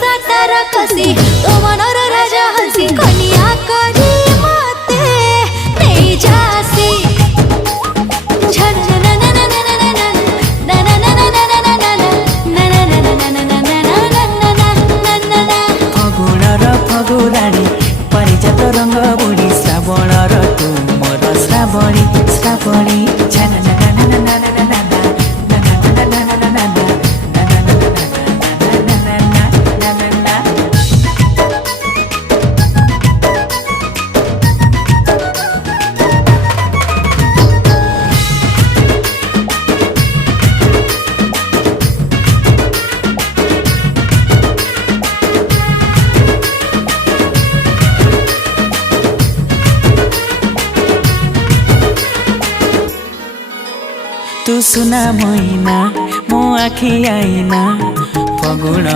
सातार कसी तो मनर राजा हसी कनिया करी मते नहीं जासी फगुणर फगुराणी परिजात रंग बुढी श्रावणर तुमर श्रावणी श्रावणी तू सुना मैना मो आखि आईना फगुण